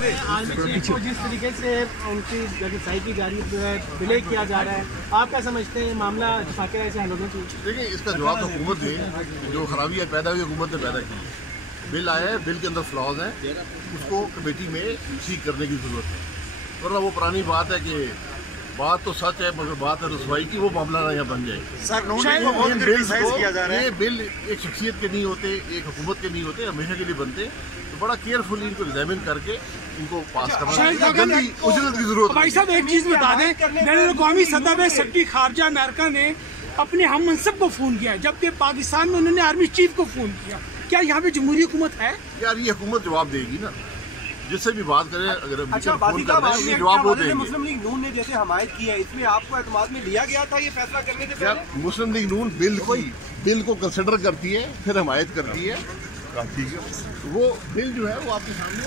کو جس طریقے سے ان کی صحیح کی جاری جو ہے ڈیلے کیا جا رہا ہے، آپ کیا سمجھتے ہیں معاملہ اتفاقی ایسے حل ہونا چاہیے؟ دیکھیں، اس کا جواب حکومت دے، جو خرابیاں پیدا ہوئی حکومت نے پیدا کی. بل آیا ہے، بل کے اندر فلاز ہیں، اس کو کمیٹی میں ٹھیک کرنے کی ضرورت ہے. ورنہ وہ پرانی بات ہے کہ بات تو سچ ہے مگر بات ہے رسوائی کی، وہ معاملہ نہ یہاں بن جائے. یہ بل ایک شخصیت کے نہیں ہوتے، ایک حکومت کے نہیں ہوتے، ہمیشہ کے لیے بنتے. تو بڑا کیئرفلی ان کو ایگزامن کر کے ان کو پاس کرنا جلدی اجرت کی ضرورت ہے. بھائی صاحب ایک چیز بتا دیں، بین الاقوامی سطح پہ سیکرٹری خارجہ امریکہ نے اپنے ہم منصب کو فون کیا، جبکہ پاکستان میں انہوں نے آرمی چیف کو فون کیا. کیا یہاں پہ جمہوری حکومت ہے؟ یار یہ حکومت جواب دے گی نا، جس سے بھی بات کرے. اگر فون کر رہے ہیں جواب وہ دیں گے. مسلم لیگ نون نے جیسے حمایت کی ہے، اس میں آپ کو اعتماد میں لیا گیا تھا یہ فیصلہ کرنے سے پہلے؟ مسلم لیگ نون بل کو کنسیڈر کرتی ہے، پھر حمایت کرتی ہے. ٹھیک ہے، وہ بل جو ہے وہ آپ کے سامنے